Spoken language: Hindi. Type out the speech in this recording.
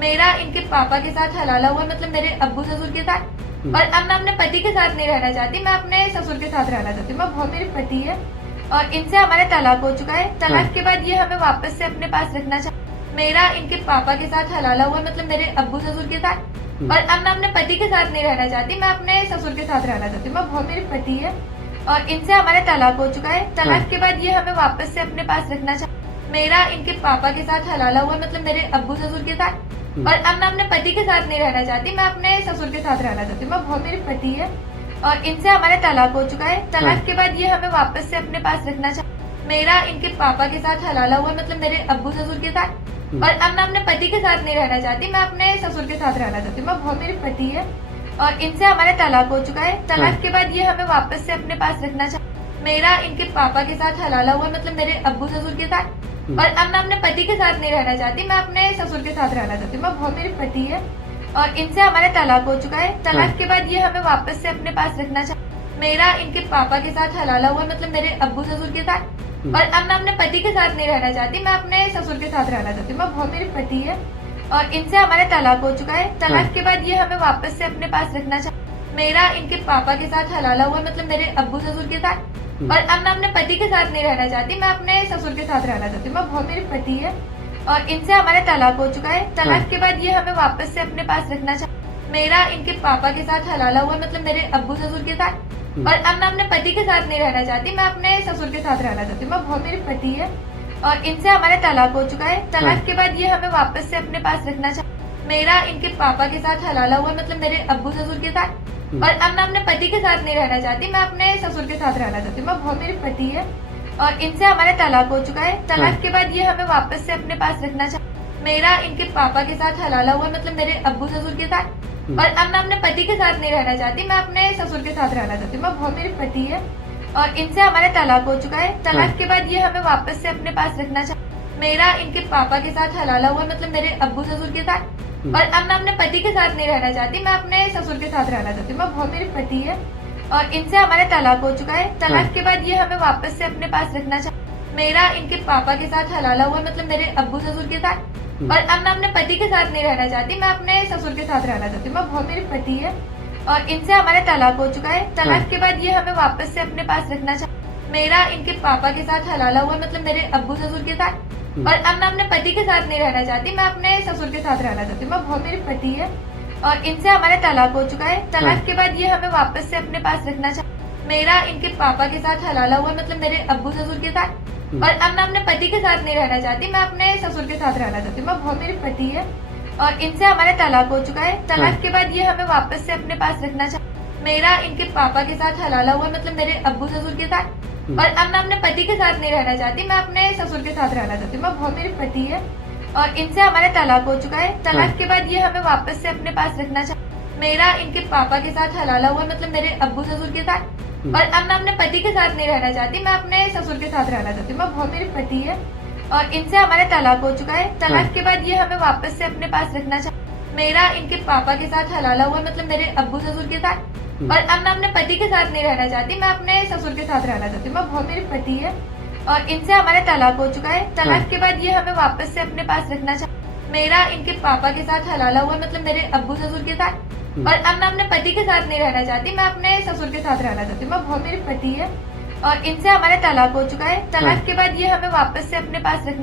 मेरा इनके पापा के साथ हलाला हुआ, मतलब मेरे अब्बू ससुर के साथ। और अब मैं अपने पति के साथ नहीं रहना चाहती, मैं अपने ससुर के साथ रहना चाहती हूँ। मैं बहुत, मेरी पति है और इनसे हमारा तलाक हो चुका है। तलाक के बाद ये हमें वापस से अपने पास रखना चाहिए। मेरा इनके पापा के साथ हलाला हुआ, मतलब मेरे अब्बू ससुर के साथ। और अब मैं अपने पति के साथ नहीं रहना चाहती, मैं अपने ससुर के साथ रहना चाहती हूँ। मैं बहुत, मेरी पति है और इनसे हमारा तलाक हो चुका है। तलाक के बाद ये हमें वापस से अपने पास रखना चाहिए। मेरा इनके पापा के साथ हलाला हुआ, मतलब मेरे अब्बू ससुर के साथ। और अब मैं अपने पति के साथ नहीं रहना चाहती, मैं अपने ससुर के साथ रहना चाहती हूँ। मैं बहुत, मेरी पति है और इनसे हमारा तलाक हो चुका है। तलाक के बाद ये हमें वापस से अपने पास रखना चाहिए। मेरा इनके पापा के साथ हलाला हुआ, मतलब मेरे अब्बू ससुर के साथ। और अब मैं अपने पति के साथ नहीं रहना चाहती, मैं अपने ससुर के साथ रहना चाहती हूँ। मैं बहुत, मेरी पति है और इनसे हमारा तलाक हो चुका है। तलाक के बाद ये हमें वापस से अपने पास रखना चाहिए। मेरा इनके पापा के साथ हलाला हुआ, मतलब मेरे अब्बू ससुर के साथ। और अब मैं अपने पति के साथ नहीं रहना चाहती, मैं अपने ससुर के साथ रहना चाहती हूँ। मैं बहुत, मेरी पति है और इनसे हमारा तलाक हो चुका है। तलाक के बाद ये हमें वापस से अपने पास रखना चाहिए। मेरा इनके पापा के साथ हलाला हुआ, मतलब मेरे अब्बू ससुर के साथ। और अब मैं अपने पति के साथ नहीं रहना चाहती, मैं अपने ससुर के साथ रहना चाहती हूँ। मैं बहुत, मेरी पति है और इनसे हमारा तलाक हो चुका है। तलाक के बाद ये हमें वापस से अपने पास रखना चाहिए। मेरा इनके पापा के साथ हलाला हुआ, मतलब मेरे अब्बू ससुर के साथ। और अब मैं अपने पति के साथ नहीं रहना चाहती, मैं अपने ससुर के साथ रहना चाहती हूँ। मैं बहुत, मेरी पति है और इनसे हमारा तलाक हो चुका है। तलाक के बाद ये हमें वापस से अपने पास रखना चाहिए। मेरा इनके पापा के साथ हलाला हुआ, मतलब मेरे अब्बू ससुर के साथ। और अब मैं अपने पति के साथ नहीं रहना चाहती, मैं अपने ससुर के साथ रहना चाहती हूँ। मैं बहुत, मेरी पति है और इनसे हमारा तलाक हो चुका है। तलाक के बाद ये हमें वापस से अपने पास रखना चाहिए। मेरा इनके पापा के साथ हलाला हुआ, मतलब मेरे अब्बू ससुर के साथ। और अब मैं अपने पति के साथ नहीं रहना चाहती, मैं अपने ससुर के साथ रहना चाहती हूँ। मैं बहुत, मेरी पति है और इनसे हमारा तलाक हो चुका है। तलाक के बाद ये हमें वापस से अपने पास रखना चाहिए। मेरा इनके पापा के साथ हलाला हुआ, मतलब मेरे अब्बू ससुर के साथ। और अब मैं अपने पति के साथ नहीं रहना चाहती, मैं अपने ससुर के साथ रहना चाहती हूँ। मैं बहुत, मेरी पति है और इनसे हमारा तलाक हो चुका है। तलाक के बाद ये हमें वापस से अपने पास रखना चाहिए। मेरा इनके पापा के साथ हलाला हुआ, मतलब मेरे अब्बू ससुर के साथ। और अब मैं अपने पति के साथ नहीं रहना चाहती, मैं अपने ससुर के साथ रहना चाहती हूँ। मैं बहुत, मेरी पति है और इनसे हमारा तलाक हो चुका है। तलाक के बाद ये हमें वापस से अपने पास रखना चाहिए। मेरा इनके पापा के साथ हलाला हुआ, मतलब मेरे अब्बू ससुर के साथ। और अब मैं अपने पति के साथ नहीं रहना चाहती, मैं अपने ससुर के साथ रहना चाहती हूँ। मैं बहुत, मेरी पति है और इनसे हमारा तलाक हो चुका है। तलाक के बाद ये हमें वापस से अपने पास रखना चाहिए। मेरा इनके पापा के साथ हलाला हुआ, मतलब मेरे अब्बू ससुर के साथ। और अब मैं अपने पति के साथ नहीं रहना चाहती, मैं अपने ससुर के साथ रहना चाहती हूँ। मैं बहुत, मेरी पति है और इनसे हमारा तलाक हो चुका है। तलाक के बाद ये हमें वापस से अपने पास रखना चाहिए। मेरा इनके पापा के साथ हलाला हुआ, मतलब मेरे अब्बू ससुर के साथ। और अब मैं अपने पति के साथ नहीं रहना चाहती, मैं अपने ससुर के साथ रहना चाहती हूँ। मैं बहुत, मेरी पति है और इनसे हमारा तलाक हो चुका है। तलाक के बाद ये हमें वापस से अपने पास रखना चाहिए। मेरा इनके पापा के साथ हलाला हुआ, मतलब मेरे अब्बू ससुर के साथ। और अब मैं अपने पति के साथ नहीं रहना चाहती, मैं अपने ससुर के साथ रहना चाहती हूँ। मैं बहुत, मेरी पति है और इनसे हमारा तलाक हो चुका है। तलाक के बाद ये हमें वापस से अपने पास रखना चाहिए। मेरा इनके पापा के साथ हलाला हुआ, मतलब मेरे अब्बू ससुर के साथ। और अब मैं अपने पति के साथ नहीं रहना चाहती, मैं अपने ससुर के साथ रहना चाहती हूँ। मैं बहुत, मेरी पति है और इनसे हमारा तलाक हो चुका है। तलाक के बाद ये हमें वापस से अपने पास रखना चाहिए। मेरा इनके पापा के साथ हलाला हुआ, मतलब मेरे अब्बू ससुर के साथ। और अब मैं अपने पति के साथ नहीं रहना चाहती, मैं अपने ससुर के साथ रहना चाहती हूँ। मैं बहुत, मेरी पति है और इनसे हमारा तलाक हो चुका है। तलाक के बाद ये हमें वापस से अपने पास रखना चाहिए। मेरा इनके पापा के साथ हलाला हुआ, मतलब मेरे अब्बू ससुर के साथ। और अब मैं अपने पति के साथ नहीं रहना चाहती, मैं अपने ससुर के साथ रहना चाहती हूँ। मैं बहुत, मेरी पति है और इनसे हमारा तलाक हो चुका है। तलाक के बाद ये हमें वापस से अपने पास रखना